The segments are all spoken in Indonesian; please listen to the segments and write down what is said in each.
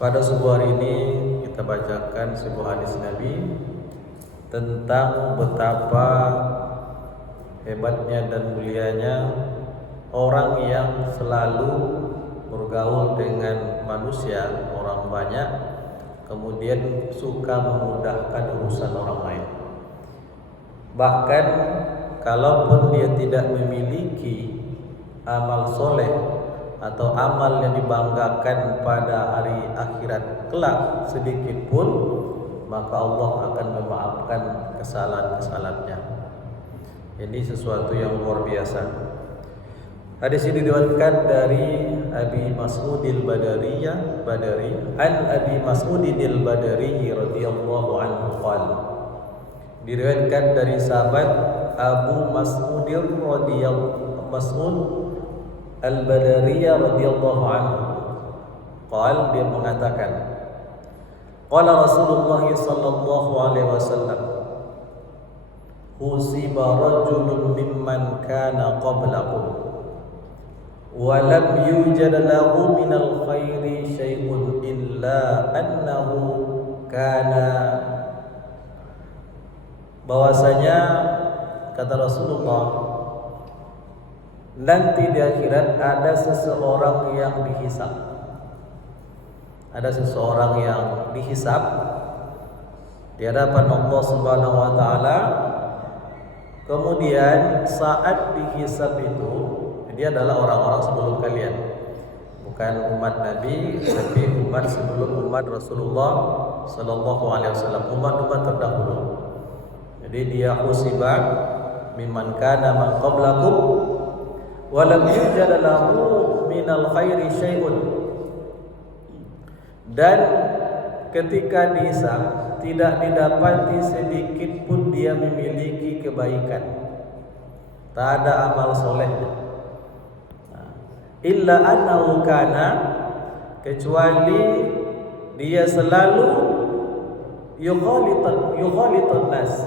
Pada subuh hari ini kita bacakan sebuah hadis Nabi tentang betapa hebatnya dan mulianya orang yang selalu bergaul dengan manusia, orang banyak, kemudian suka memudahkan urusan orang lain. Bahkan kalaupun dia tidak memiliki amal soleh atau amal yang dibanggakan pada hari akhirat kelak sedikit pun, maka Allah akan memaafkan kesalahan-kesalahannya. Ini sesuatu yang luar biasa. Hadis ini diriwayatkan dari Abi Mas'udil Badari an Abi Mas'udil Badari radhiyallahu anhu qala. Diriwayatkan dari sahabat Abu Mas'udil radhiyallahu Mas'ud Al-Badariyah radhiyallahu anhu. Qala, dia mengatakan, qala Rasulullah sallallahu alaihi wasallam, husiba rajulun mimman kana qablakum wa lam yujad lahu minal khairi syai'un illa annahu kana, bahwasanya kata Rasulullah, nanti di akhirat ada seseorang yang dihisab. Ada seseorang yang dihisab di hadapan Allah Subhanahu wa taala. Kemudian saat dihisab itu, dia adalah orang-orang sebelum kalian. Bukan umat Nabi, tapi umat sebelum umat Rasulullah sallallahu alaihi wasallam, umat-umat terdahulu. Jadi dia husibah mimman kana man qablakum walam yujad lahu minal khairi syai'un, dan ketika dihisab tidak didapati sedikit pun dia memiliki kebaikan, tak ada amal solehnya. Illa annahu kana, kecuali dia selalu yukhalitun nas,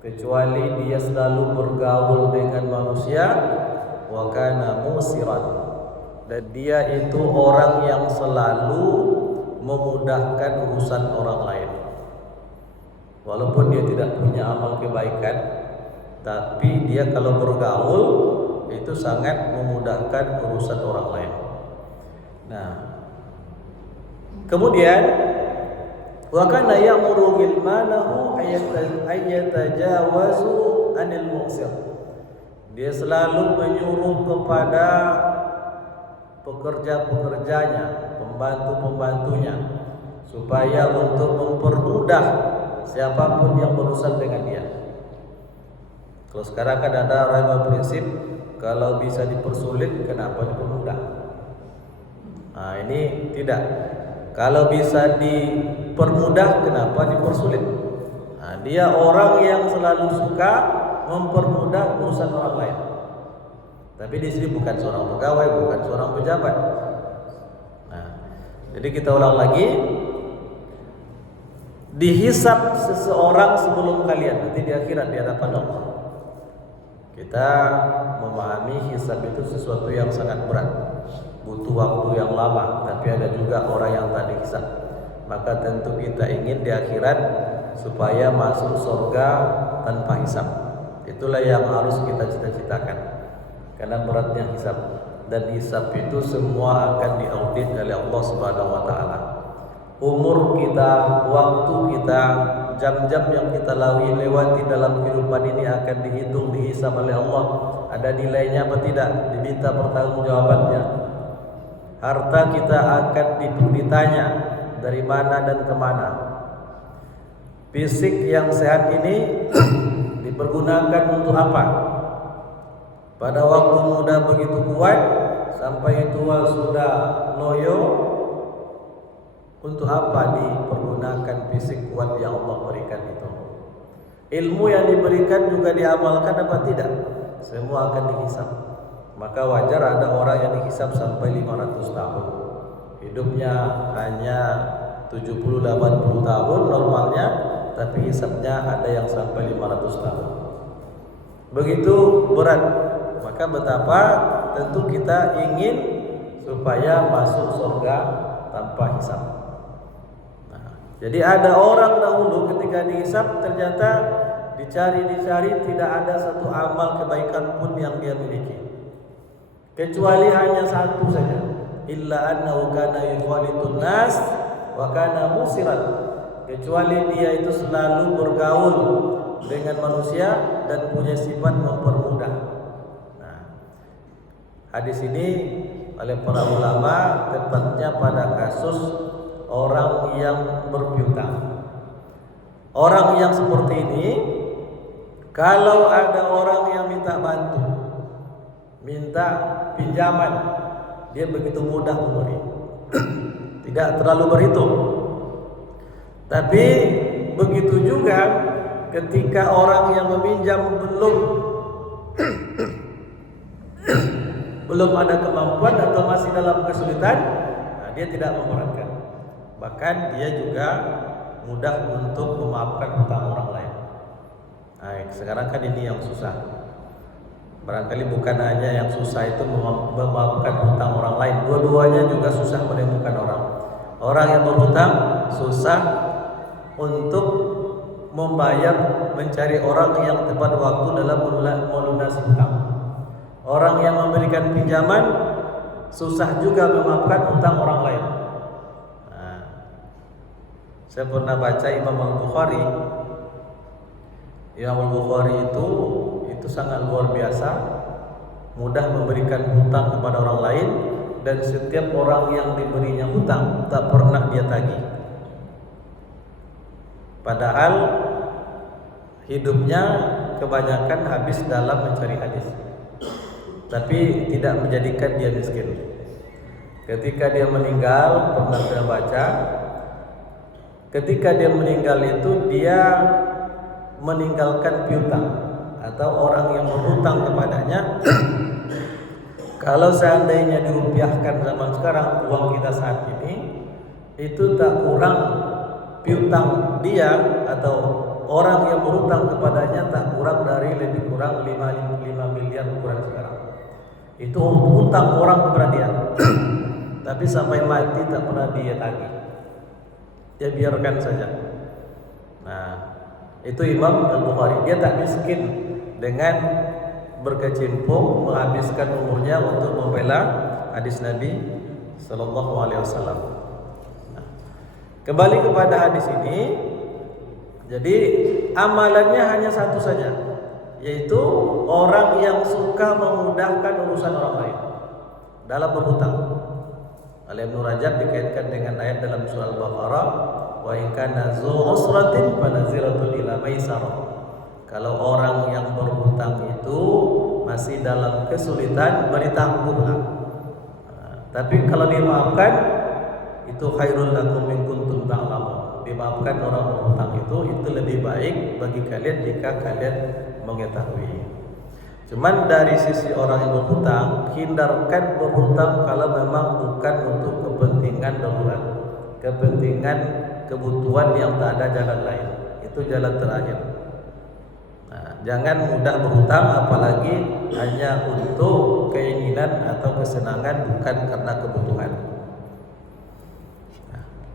kecuali dia selalu bergaul dengan manusia, wa kana musiran, dan dia itu orang yang selalu memudahkan urusan orang lain. Walaupun dia tidak punya amal kebaikan, tapi dia kalau bergaul itu sangat memudahkan urusan orang lain. Nah, kemudian wa kana ya'muru gilmanahu ayatajawazu anil muqsir, dia selalu menyuruh kepada pekerja-pekerjanya, pembantu-pembantunya, supaya untuk mempermudah siapapun yang berurusan dengan dia. Kalau sekarang kan ada orang prinsip, kalau bisa dipersulit, kenapa dipermudah? Nah, ini tidak. Kalau bisa dipermudah, kenapa dipersulit? Nah, dia orang yang selalu suka mempermudah urusan orang lain. Tapi di sini bukan seorang pegawai, bukan seorang pejabat. Nah, jadi kita ulang lagi, dihisab seseorang sebelum kalian, nanti di akhirat di hadapan Allah. Kita memahami hisab itu sesuatu yang sangat berat, butuh waktu yang lama, tapi ada juga orang yang tak dihisab. Maka tentu kita ingin di akhirat supaya masuk surga tanpa hisab. Itulah yang harus kita cita-citakan, karena beratnya hisab, dan hisab itu semua akan diaudit oleh Allah Subhanahu wa taala. Umur kita, waktu kita, jam-jam yang kita lewati dalam kehidupan ini akan dihitung, dihisab oleh Allah. Ada nilainya apa tidak, diminta pertanggungjawabannya. Harta kita akan ditanya dari mana dan kemana. Fisik yang sehat ini dipergunakan untuk apa? Pada waktu muda begitu kuat, sampai tua sudah loyo. Untuk apa dipergunakan fisik kuat yang Allah berikan itu? Ilmu yang diberikan juga diamalkan apa tidak? Semua akan dihisab. Maka wajar ada orang yang dihisab sampai 500 tahun. Hidupnya hanya 70-80 tahun normalnya, tapi hisabnya ada yang sampai 500 tahun. Begitu berat. Maka betapa tentu kita ingin supaya masuk surga tanpa hisab. Nah, jadi ada orang dahulu ketika dihisab ternyata dicari tidak ada satu amal kebaikan pun yang dia miliki, kecuali hanya satu saja, illa annahu kana yukhalitun nas wa kana musiran, kecuali dia itu selalu bergaul dengan manusia dan punya sifat mempermudah. Nah, hadis ini oleh para ulama tepatnya pada kasus orang yang berpiutang. Orang yang seperti ini, kalau ada orang yang minta bantu, minta pinjaman, dia begitu mudah memberi, tidak terlalu berhitung. Tapi begitu juga ketika orang yang meminjam belum ada kemampuan atau masih dalam kesulitan, nah dia tidak memberatkan. Bahkan dia juga mudah untuk memaafkan hutang orang lain. Nah, sekarang kan ini yang susah. Barangkali bukan hanya yang susah itu memaafkan hutang orang lain, dua-duanya juga susah menemukan orang. Orang yang berhutang susah untuk membayar, mencari orang yang tepat waktu dalam melunasi hutang. Orang yang memberikan pinjaman susah juga memaafkan hutang orang lain. Nah, saya pernah baca Imam Al-Bukhari. Imam Al-Bukhari itu sangat luar biasa, mudah memberikan hutang kepada orang lain, dan setiap orang yang diberinya hutang tak pernah dia tagih. Padahal hidupnya kebanyakan habis dalam mencari hadis, tapi tidak menjadikan dia miskin. Ketika dia meninggal, pernah saya baca, ketika dia meninggal itu dia meninggalkan piutang atau orang yang berhutang kepadanya. Kalau seandainya dirupiahkan zaman sekarang, uang kita saat ini, itu tak kurang piutang dia atau orang yang berhutang kepadanya tak kurang dari lebih kurang 5 miliar ukuran sekarang. Itu hutang orang kepada dia. Tapi sampai mati tak pernah dia tagih. Dia biarkan saja. Nah, itu Imam Al-Bukhari. Dia tak miskin dengan berkecimpung menghabiskan umurnya untuk membela hadis Nabi sallallahu alaihi wasallam. Nah, kembali kepada hadis ini, jadi amalannya hanya satu saja, yaitu orang yang suka memudahkan urusan orang lain dalam berhutang. Oleh Ibnu Rajab dikaitkan dengan ayat dalam surah Al-Baqarah, wa in kana zu usratin fanaziratun ila maisarah. Kalau orang yang berhutang itu masih dalam kesulitan, beri tangguhlah. Tapi kalau dimaafkan, itu khairul lakum in kuntum ta'lamun. Dimaafkan orang berhutang itu lebih baik bagi kalian jika kalian mengetahui. Cuman dari sisi orang yang berhutang, hindarkan berhutang kalau memang bukan untuk kepentingan darurat, kepentingan kebutuhan yang tak ada jalan lain. Itu jalan terakhir. Jangan mudah berhutang, apalagi hanya untuk keinginan atau kesenangan, bukan karena kebutuhan.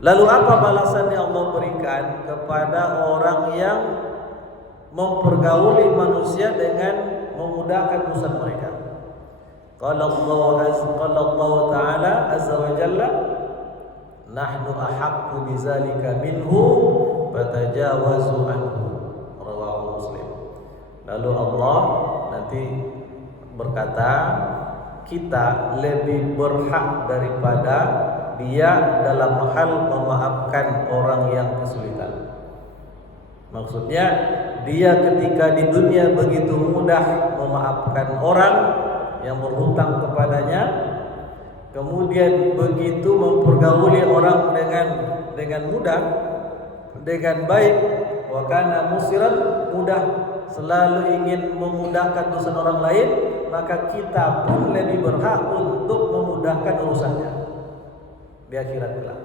Lalu apa balasan yang Allah berikan kepada orang yang mempergauli manusia dengan memudahkan urusan mereka? Qala Allah Ta'ala azza wa jalla, nahnu ahaqqu bizalika minhu fatajawazu anhu. Rawahu Muslim. Lalu Allah nanti berkata, kita lebih berhak daripada dia dalam hal memaafkan orang yang kesulitan. Maksudnya dia ketika di dunia begitu mudah memaafkan orang yang berhutang kepadanya, kemudian begitu mempergauli orang dengan mudah, dengan baik, wa kana musiran, mudah, selalu ingin memudahkan urusan orang lain, maka kita pun lebih berhak untuk memudahkan urusannya di akhirat kelak,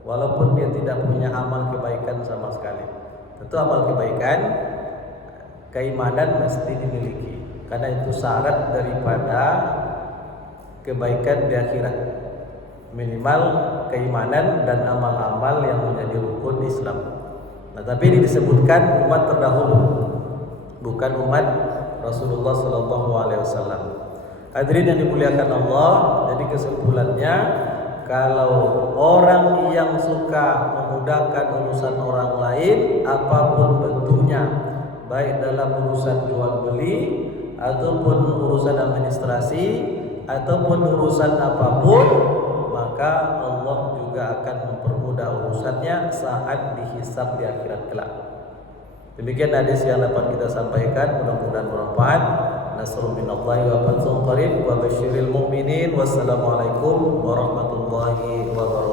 walaupun dia tidak punya amal kebaikan sama sekali. Tentu amal kebaikan, keimanan mesti dimiliki, karena itu syarat daripada kebaikan di akhirat. Minimal keimanan dan amal-amal yang menjadi rukun Islam. Nah, tapi ini disebutkan umat terdahulu, bukan umat Rasulullah Sallallahu Alaihi Wasallam. Hadirin yang dimuliakan Allah, jadi kesimpulannya, kalau orang yang suka memudahkan urusan orang lain apapun bentuknya, baik dalam urusan jual beli ataupun urusan administrasi ataupun urusan apapun, maka Allah juga akan mempermudah urusannya saat dihisab di akhirat kelak. Demikian hadis yang dapat kita sampaikan, mudah-mudahan bermanfaat. Nasrul minallahi wa fathun qarib wa basyiril mu'minin. Wassalamualaikum warahmatullahi wabarakatuh.